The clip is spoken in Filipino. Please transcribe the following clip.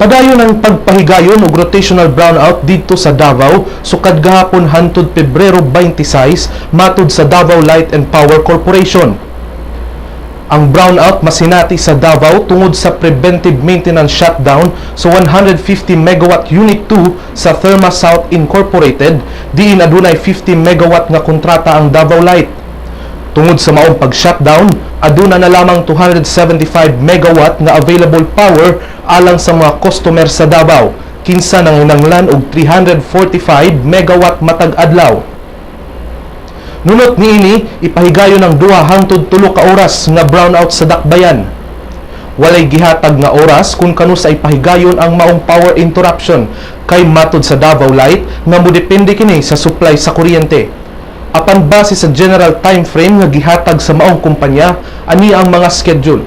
Padayon ang pagpahigayon og rotational brownout dito sa Davao sukad gahapon hangtod Pebrero 26 matud sa Davao Light and Power Corporation. Ang brownout masinati sa Davao tungod sa preventive maintenance shutdown sa 150 megawatt Unit 2 sa Therma South Incorporated diin adunay 50 megawatt nga kontrata ang Davao Light. Tungod sa maong pag-shutdown, aduna na lamang 275 megawatt nga available power alang sa mga customer sa Davao, kinsa nanginanglan og 345 megawatt matag adlaw. Nunot niini, ipahigayon ng 2 hangtod 3 ka oras nga brownout sa Dakbayan. Walay gihatag nga oras kung kano sa ipahigayon ang maong power interruption kay matud sa Davao Light nga modepende kini sa supply sa kuryente. Apan base sa general time frame nga gihatag sa maong kumpanya, ani ang mga schedule.